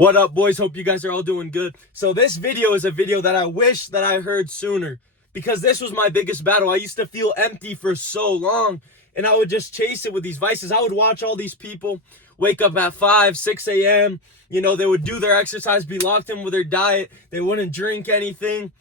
What up, boys? Hope you guys are all doing good. So this video is a video that I wish that I heard sooner, because this was my biggest battle. I used to feel empty for so long, and I would just chase it with these vices. I would watch all these people wake up at 5, 6 a.m. They would do their exercise, be locked in with their diet. They wouldn't drink anything,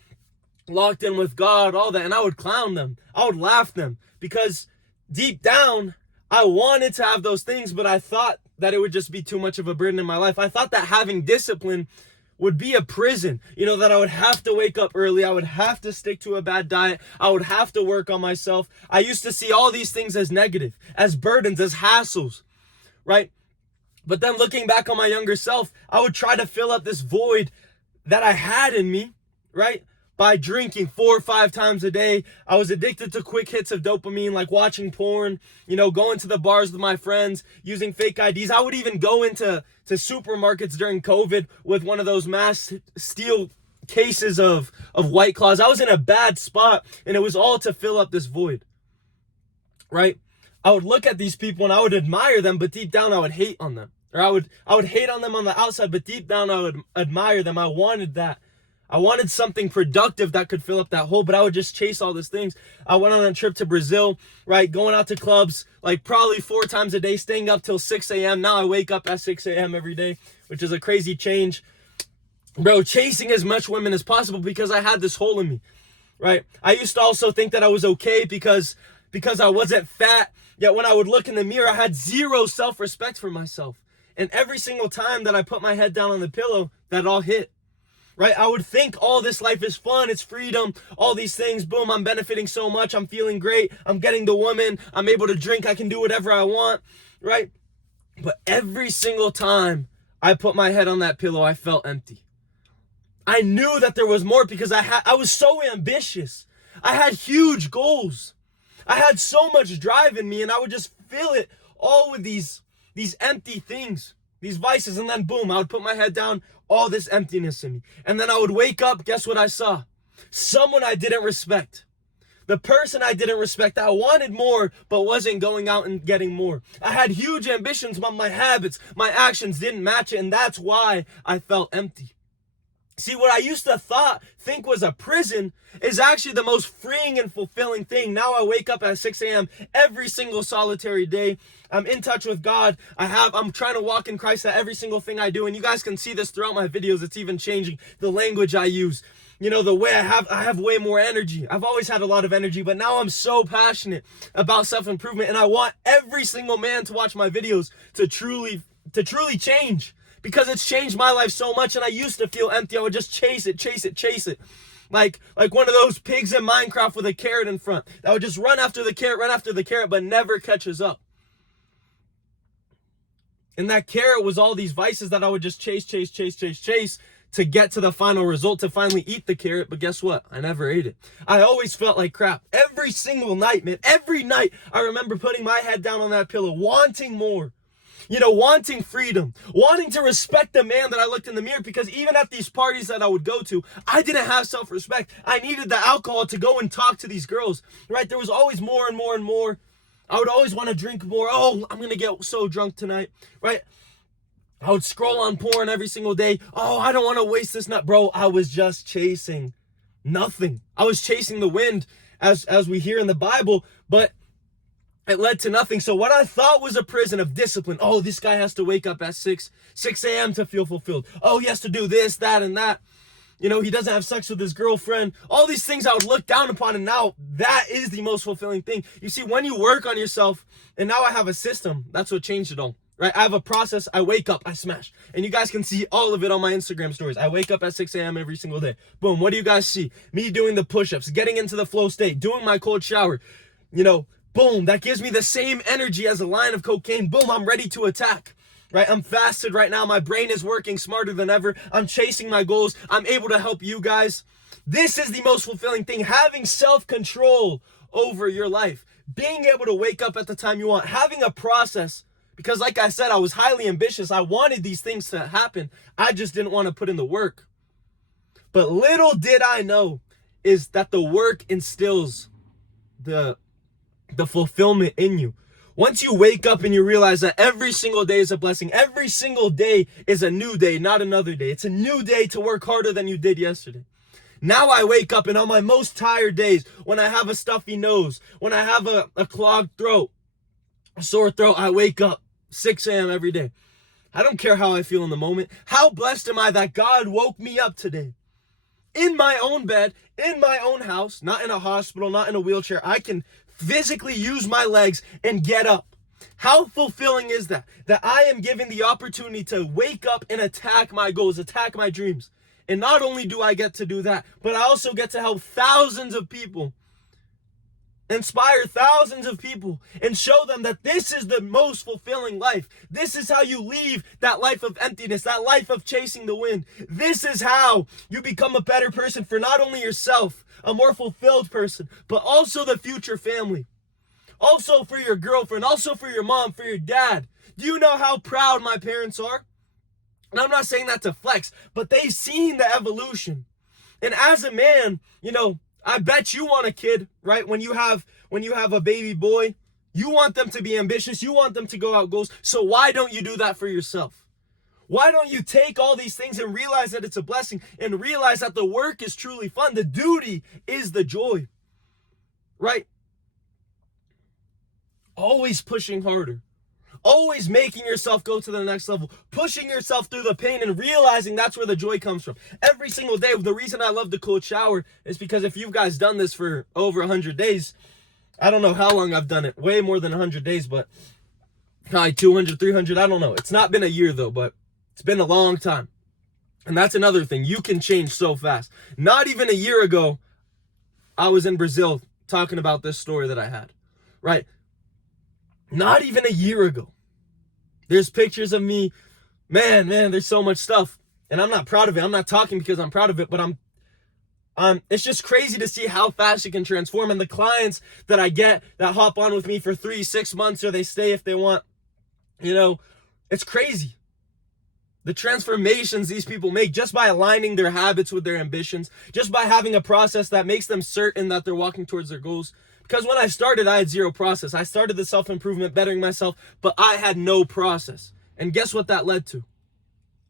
locked in with God, all that. And I would clown them. I would laugh them, because deep down, I wanted to have those things, but I thought that it would just be too much of a burden in my life. I thought that having discipline would be a prison, that I would have to wake up early. I would have to stick to a bad diet. I would have to work on myself. I used to see all these things as negative, as burdens, as hassles, right? But then looking back on my younger self, I would try to fill up this void that I had in me, right? By drinking 4 or 5 times a day. I was addicted to quick hits of dopamine, like watching porn, going to the bars with my friends, using fake IDs. I would even go into supermarkets during COVID with one of those mass steel cases of White Claws. I was in a bad spot, and it was all to fill up this void, right? I would look at these people and I would admire them, but deep down I would hate on them. Or I would hate on them on the outside, but deep down I would admire them. I wanted that. I wanted something productive that could fill up that hole, but I would just chase all these things. I went on a trip to Brazil, right? Going out to clubs, like probably 4 times a day, staying up till 6 a.m. Now I wake up at 6 a.m. every day, which is a crazy change. Bro, chasing as much women as possible because I had this hole in me, right? I used to also think that I was okay because I wasn't fat. Yet when I would look in the mirror, I had zero self-respect for myself. And every single time that I put my head down on the pillow, that all hit. Right? I would think all this life is fun, it's freedom, all these things, boom, I'm benefiting so much, I'm feeling great, I'm getting the woman, I'm able to drink, I can do whatever I want, right? But every single time I put my head on that pillow, I felt empty. I knew that there was more because I was so ambitious. I had huge goals. I had so much drive in me, and I would just fill it all with these empty things, these vices, and then boom, I would put my head down, all this emptiness in me. And then I would wake up, guess what I saw? Someone I didn't respect. The person I didn't respect. I wanted more, but wasn't going out and getting more. I had huge ambitions, but my habits, my actions didn't match it, and that's why I felt empty. See, what I used to think was a prison is actually the most freeing and fulfilling thing. Now I wake up at 6 a.m. every single solitary day. I'm in touch with God. I'm trying to walk in Christ at every single thing I do. And you guys can see this throughout my videos. It's even changing the language I use. The way I have way more energy. I've always had a lot of energy, but now I'm so passionate about self-improvement. And I want every single man to watch my videos to truly change. Because it's changed my life so much, and I used to feel empty. I would just chase it. Like one of those pigs in Minecraft with a carrot in front. That would just run after the carrot, but never catches up. And that carrot was all these vices that I would just chase to get to the final result, to finally eat the carrot. But guess what? I never ate it. I always felt like crap. Every single night, man. Every night, I remember putting my head down on that pillow, wanting more. Wanting freedom, wanting to respect the man that I looked in the mirror, because even at these parties that I would go to, I didn't have self-respect. I needed the alcohol to go and talk to these girls, right? There was always more and more and more. I would always want to drink more. Oh, I'm going to get so drunk tonight, right? I would scroll on porn every single day. Oh, I don't want to waste this night. Bro, I was just chasing nothing. I was chasing the wind, as we hear in the Bible, but it led to nothing. So what I thought was a prison of discipline. Oh, this guy has to wake up at 6 a.m. to feel fulfilled. Oh, he has to do this, that, and that. He doesn't have sex with his girlfriend. All these things I would look down upon, and now that is the most fulfilling thing. You see, when you work on yourself, and now I have a system, that's what changed it all, right? I have a process. I wake up, I smash. And you guys can see all of it on my Instagram stories. I wake up at 6 a.m. every single day. Boom, what do you guys see? Me doing the push-ups, getting into the flow state, doing my cold shower, boom, that gives me the same energy as a line of cocaine. Boom, I'm ready to attack, right? I'm fasted right now. My brain is working smarter than ever. I'm chasing my goals. I'm able to help you guys. This is the most fulfilling thing, having self-control over your life, being able to wake up at the time you want, having a process. Because like I said, I was highly ambitious. I wanted these things to happen. I just didn't want to put in the work. But little did I know is that the work instills the fulfillment in you. Once you wake up and you realize that every single day is a blessing, every single day is a new day, not another day. It's a new day to work harder than you did yesterday. Now I wake up and on my most tired days, when I have a stuffy nose, when I have a clogged throat, a sore throat, I wake up 6 a.m. every day. I don't care how I feel in the moment. How blessed am I that God woke me up today? In my own bed, in my own house, not in a hospital, not in a wheelchair. I can physically use my legs and get up. How fulfilling is that? That I am given the opportunity to wake up and attack my goals, attack my dreams. And not only do I get to do that, but I also get to help thousands of people, inspire thousands of people, and show them that this is the most fulfilling life. This is how you leave that life of emptiness, that life of chasing the wind. This is how you become a better person for not only yourself, a more fulfilled person, but also the future family. Also for your girlfriend, also for your mom, for your dad. Do you know how proud my parents are? And I'm not saying that to flex, but they've seen the evolution. And as a man, I bet you want a kid, right? When you have a baby boy, you want them to be ambitious. You want them to go out goals. So why don't you do that for yourself? Why don't you take all these things and realize that it's a blessing and realize that the work is truly fun? The duty is the joy, right? Always pushing harder. Always making yourself go to the next level, pushing yourself through the pain and realizing that's where the joy comes from. Every single day, the reason I love the cold shower is because if you guys done this for over 100 days, I don't know how long I've done it, way more than 100 days, but probably 200, 300, I don't know. It's not been a year though, but it's been a long time. And that's another thing. You can change so fast. Not even a year ago, I was in Brazil talking about this story that I had, right? Not even a year ago. There's pictures of me. Man, there's so much stuff. And I'm not proud of it. I'm not talking because I'm proud of it, but it's just crazy to see how fast it can transform. And the clients that I get that hop on with me for 3-6 months, or they stay if they want, it's crazy. The transformations these people make just by aligning their habits with their ambitions, just by having a process that makes them certain that they're walking towards their goals. Because when I started, I had zero process. I started the self-improvement, bettering myself, but I had no process. And guess what that led to?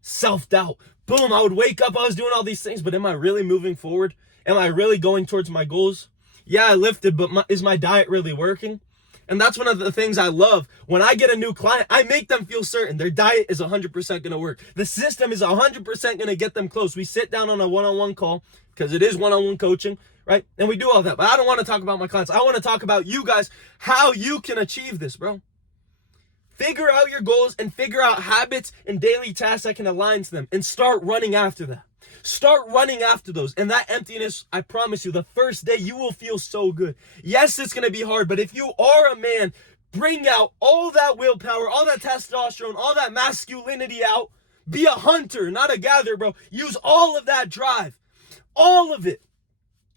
Self-doubt. Boom, I would wake up, I was doing all these things, but am I really moving forward? Am I really going towards my goals? Yeah, I lifted, but is my diet really working? And that's one of the things I love. When I get a new client, I make them feel certain their diet is 100% going to work. The system is 100% going to get them close. We sit down on a one-on-one call, because it is one-on-one coaching, right? And we do all that. But I don't want to talk about my clients. I want to talk about you guys, how you can achieve this, bro. Figure out your goals and figure out habits and daily tasks that can align to them and start running after that. Start running after those. And that emptiness, I promise you, the first day you will feel so good. Yes, it's going to be hard, but if you are a man, bring out all that willpower, all that testosterone, all that masculinity out. Be a hunter, not a gatherer, bro. Use all of that drive, all of it,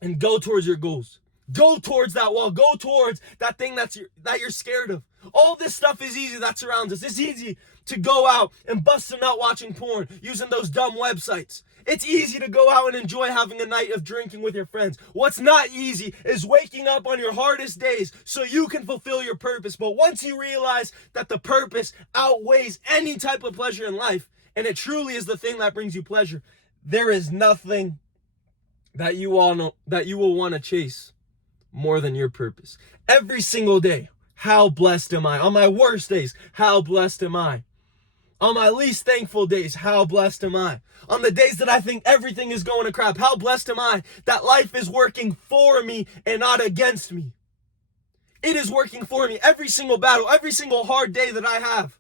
and go towards your goals. Go towards that wall. Go towards that thing that you're scared of. All this stuff is easy that surrounds us. It's easy to go out and bust a nut watching porn, using those dumb websites. It's easy to go out and enjoy having a night of drinking with your friends. What's not easy is waking up on your hardest days so you can fulfill your purpose. But once you realize that the purpose outweighs any type of pleasure in life, and it truly is the thing that brings you pleasure, there is nothing that you will want to chase more than your purpose. Every single day, how blessed am I? On my worst days, how blessed am I? On my least thankful days, how blessed am I? On the days that I think everything is going to crap, how blessed am I that life is working for me and not against me? It is working for me. Every single battle, every single hard day that I have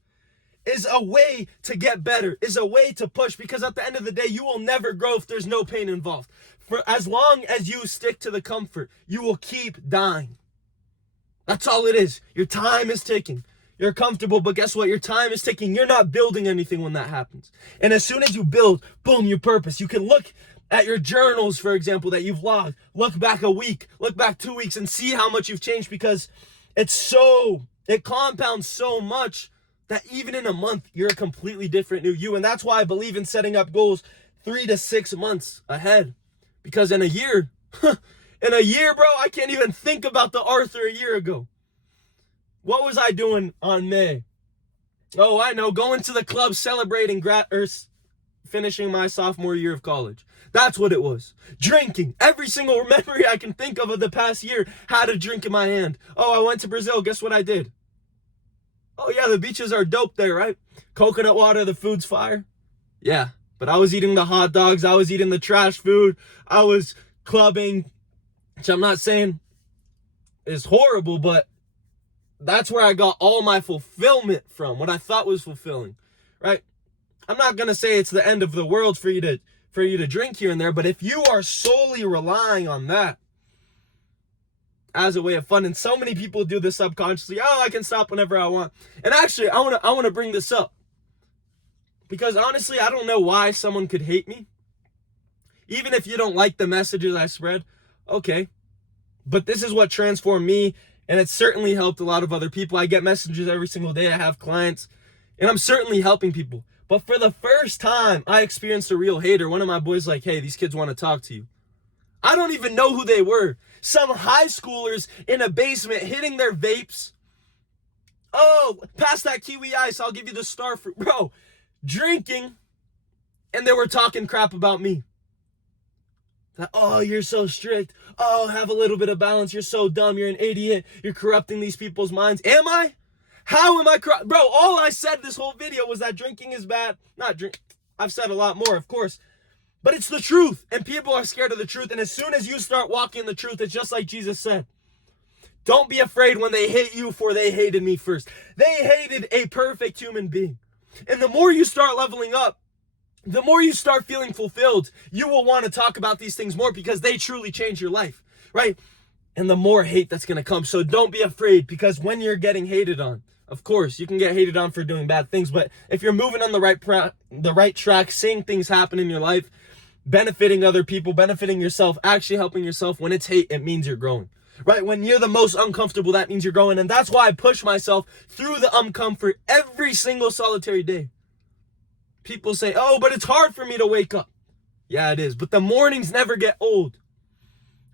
is a way to get better, is a way to push, because at the end of the day, you will never grow if there's no pain involved. For as long as you stick to the comfort, you will keep dying. That's all it is. Your time is ticking. You're comfortable, but guess what? Your time is ticking. You're not building anything when that happens. And as soon as you build, boom, your purpose. You can look at your journals, for example, that you've logged. Look back a week, look back 2 weeks and see how much you've changed, because it compounds so much that even in a month, you're a completely different new you. And that's why I believe in setting up goals 3 to 6 months ahead. Because in a year, bro, I can't even think about the Arthur a year ago. What was I doing on May? Oh, I know, going to the club, celebrating finishing my sophomore year of college. That's what it was. Drinking. Every single memory I can think of the past year had a drink in my hand. Oh, I went to Brazil. Guess what I did? Oh, yeah, the beaches are dope there, right? Coconut water, the food's fire. Yeah, but I was eating the hot dogs. I was eating the trash food. I was clubbing, which I'm not saying is horrible, but that's where I got all my fulfillment from, what I thought was fulfilling, right? I'm not going to say it's the end of the world for you to drink here and there, but if you are solely relying on that as a way of fun, and so many people do this subconsciously, oh, I can stop whenever I want. And actually, I want to bring this up because honestly, I don't know why someone could hate me. Even if you don't like the messages I spread, okay. But this is what transformed me, and it's certainly helped a lot of other people. I get messages every single day. I have clients, and I'm certainly helping people. But for the first time, I experienced a real hater. One of my boys like, hey, these kids want to talk to you. I don't even know who they were. Some high schoolers in a basement hitting their vapes. Oh, pass that kiwi ice. I'll give you the star fruit. Bro, drinking, and they were talking crap about me. Oh, you're so strict. Oh, have a little bit of balance. You're so dumb. You're an idiot. You're corrupting these people's minds. Am I? How am I corrupt? Bro, all I said this whole video was that drinking is bad. Not drink. I've said a lot more, of course. But it's the truth. And people are scared of the truth. And as soon as you start walking the truth, it's just like Jesus said. Don't be afraid when they hate you, for they hated me first. They hated a perfect human being. And the more you start leveling up, the more you start feeling fulfilled, you will want to talk about these things more because they truly change your life, right? And the more hate that's going to come. So don't be afraid, because when you're getting hated on, of course, you can get hated on for doing bad things. But if you're moving on the right track, seeing things happen in your life, benefiting other people, benefiting yourself, actually helping yourself, when it's hate, it means you're growing, right? When you're the most uncomfortable, that means you're growing. And that's why I push myself through the uncomfort every single solitary day. People say, oh, but it's hard for me to wake up. Yeah, it is. But the mornings never get old.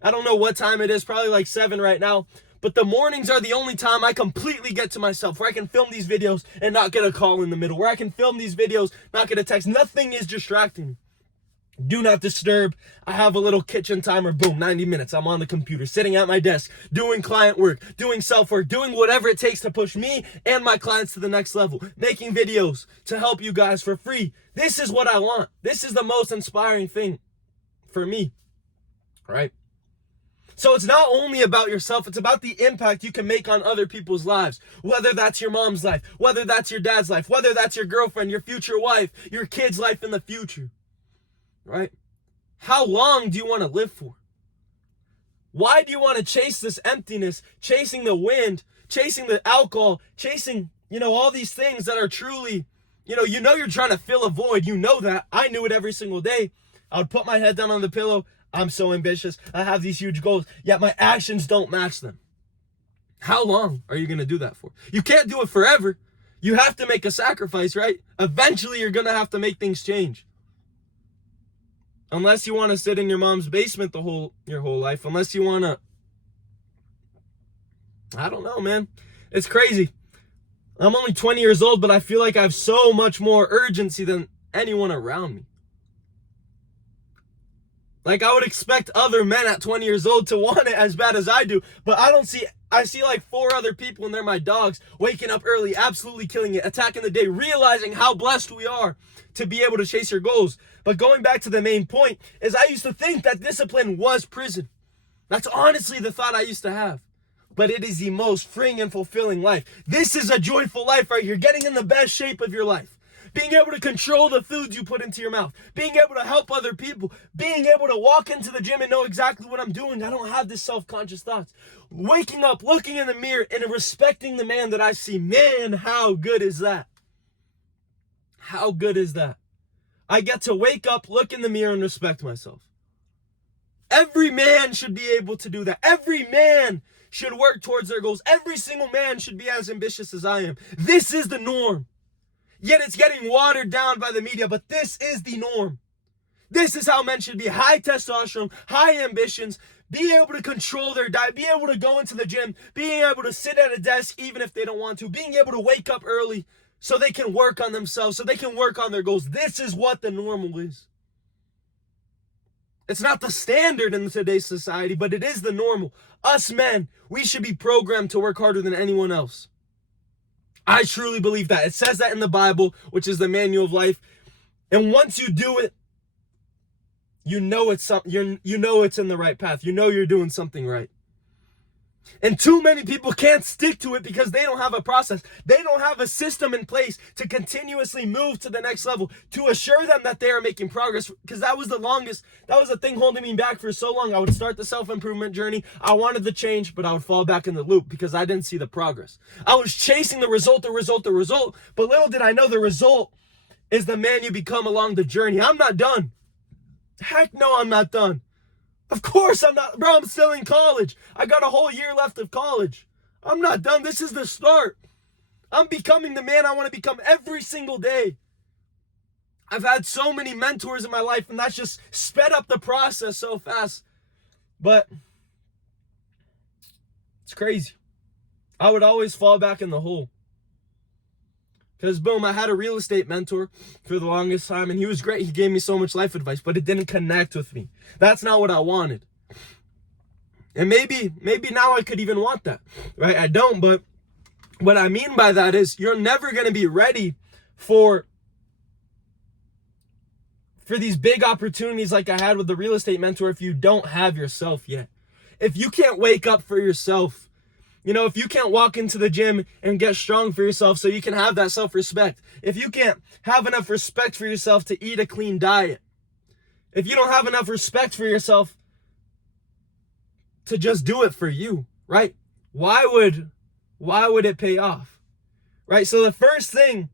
I don't know what time it is, probably like 7 right now. But the mornings are the only time I completely get to myself, where I can film these videos and not get a call in the middle, where I can film these videos, not get a text. Nothing is distracting me. Do not disturb. I have a little kitchen timer. Boom, 90 minutes. I'm on the computer, sitting at my desk, doing client work, doing self-work, doing whatever it takes to push me and my clients to the next level, making videos to help you guys for free. This is what I want. This is the most inspiring thing for me, right? So it's not only about yourself, it's about the impact you can make on other people's lives. Whether that's your mom's life, whether that's your dad's life, whether that's your girlfriend, your future wife, your kid's life in the future. Right? How long do you want to live for? Why do you want to chase this emptiness, chasing the wind, chasing the alcohol, chasing, all these things that are truly, you're trying to fill a void. You know that. I knew it every single day. I would put my head down on the pillow. I'm so ambitious. I have these huge goals, yet my actions don't match them. How long are you going to do that for? You can't do it forever. You have to make a sacrifice, right? Eventually, you're going to have to make things change. Unless you want to sit in your mom's basement your whole life. Unless you want to, I don't know, man. It's crazy. I'm only 20 years old, but I feel like I have so much more urgency than anyone around me. Like, I would expect other men at 20 years old to want it as bad as I do, but I see like 4 other people, and they're my dogs, waking up early, absolutely killing it, attacking the day, realizing how blessed we are to be able to chase your goals. But going back to the main point is, I used to think that discipline was prison. That's honestly the thought I used to have. But it is the most freeing and fulfilling life. This is a joyful life right here, getting in the best shape of your life. Being able to control the foods you put into your mouth. Being able to help other people. Being able to walk into the gym and know exactly what I'm doing. I don't have this self-conscious thoughts. Waking up, looking in the mirror, and respecting the man that I see. Man, how good is that? How good is that? I get to wake up, look in the mirror, and respect myself. Every man should be able to do that. Every man should work towards their goals. Every single man should be as ambitious as I am. This is the norm. Yet it's getting watered down by the media, but this is the norm. This is how men should be. High testosterone, high ambitions, be able to control their diet, be able to go into the gym, being able to sit at a desk even if they don't want to, being able to wake up early so they can work on themselves, so they can work on their goals. This is what the normal is. It's not the standard in today's society, but it is the normal. Us men, we should be programmed to work harder than anyone else. I truly believe that. It says that in the Bible, which is the manual of life. And once you do it, you know it's in the right path. You know you're doing something right. And too many people can't stick to it because they don't have a process. They don't have a system in place to continuously move to the next level, to assure them that they are making progress. Because that was the thing holding me back for so long. I would start the self-improvement journey. I wanted the change, but I would fall back in the loop because I didn't see the progress. I was chasing the result. But little did I know the result is the man you become along the journey. I'm not done. Heck no, I'm not done. Of course I'm not, bro, I'm still in college. I got a whole year left of college. I'm not done. This is the start. I'm becoming the man I want to become every single day. I've had so many mentors in my life, and that's just sped up the process so fast. But it's crazy. I would always fall back in the hole. Because, boom, I had a real estate mentor for the longest time, and he was great. He gave me so much life advice, but it didn't connect with me. That's not what I wanted. And maybe now I could even want that, right? I don't, but what I mean by that is you're never going to be ready for these big opportunities like I had with the real estate mentor if you don't have yourself yet. If you can't wake up for yourself, if you can't walk into the gym and get strong for yourself so you can have that self-respect, if you can't have enough respect for yourself to eat a clean diet, if you don't have enough respect for yourself to just do it for you, right? Why would it pay off, right? So the first thing,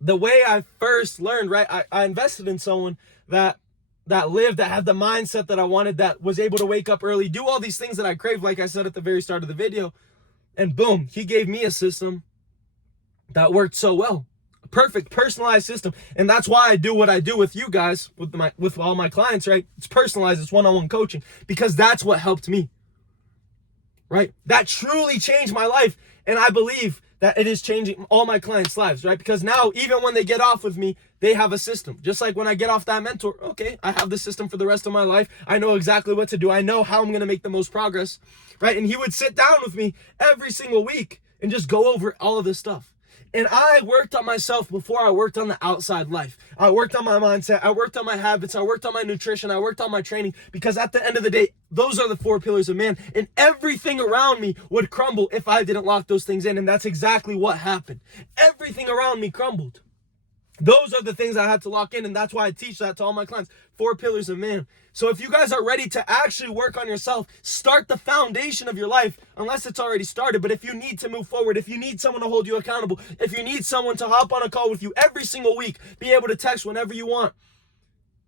the way I first learned, right, I invested in someone that lived, that had the mindset that I wanted, that was able to wake up early, do all these things that I craved, like I said at the very start of the video. And boom, he gave me a system that worked so well. A perfect personalized system. And that's why I do what I do with you guys, with all my clients, right? It's personalized, it's one-on-one coaching, because that's what helped me, right? That truly changed my life. And I believe that it is changing all my clients' lives, right? Because now, even when they get off with me, they have a system. Just like when I get off that mentor, okay, I have the system for the rest of my life. I know exactly what to do. I know how I'm going to make the most progress, right? And he would sit down with me every single week and just go over all of this stuff. And I worked on myself before I worked on the outside life. I worked on my mindset. I worked on my habits. I worked on my nutrition. I worked on my training, because at the end of the day, those are the 4 pillars of man. And everything around me would crumble if I didn't lock those things in. And that's exactly what happened. Everything around me crumbled. Those are the things I had to lock in. And that's why I teach that to all my clients. 4 pillars of man. So if you guys are ready to actually work on yourself, start the foundation of your life, unless it's already started. But if you need to move forward, if you need someone to hold you accountable, if you need someone to hop on a call with you every single week, be able to text whenever you want,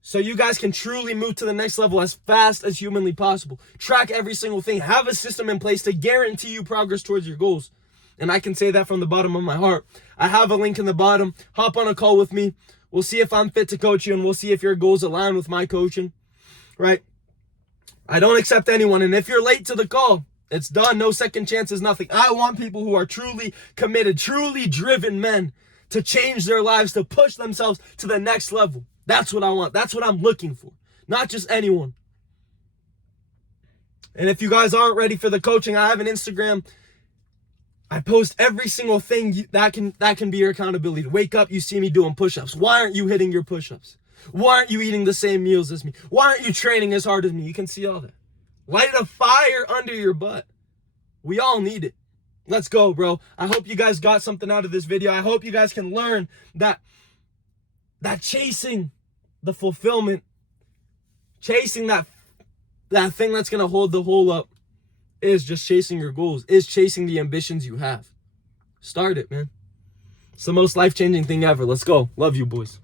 so you guys can truly move to the next level as fast as humanly possible. Track every single thing. Have a system in place to guarantee you progress towards your goals. And I can say that from the bottom of my heart. I have a link in the bottom. Hop on a call with me. We'll see if I'm fit to coach you, and we'll see if your goals align with my coaching. Right? I don't accept anyone. And if you're late to the call, it's done. No second chances, nothing. I want people who are truly committed, truly driven men to change their lives, to push themselves to the next level. That's what I want. That's what I'm looking for. Not just anyone. And if you guys aren't ready for the coaching, I have an Instagram. I post every single thing that can be your accountability. Wake up, you see me doing push-ups. Why aren't you hitting your push-ups? Why aren't you eating the same meals as me? Why aren't you training as hard as me? You can see all that. Light a fire under your butt. We all need it. Let's go, bro. I hope you guys got something out of this video. I hope you guys can learn that chasing the fulfillment, chasing that thing that's going to hold the whole up, is just chasing your goals, is chasing the ambitions you have. Start it, man. It's the most life-changing thing ever. Let's go. Love you, boys.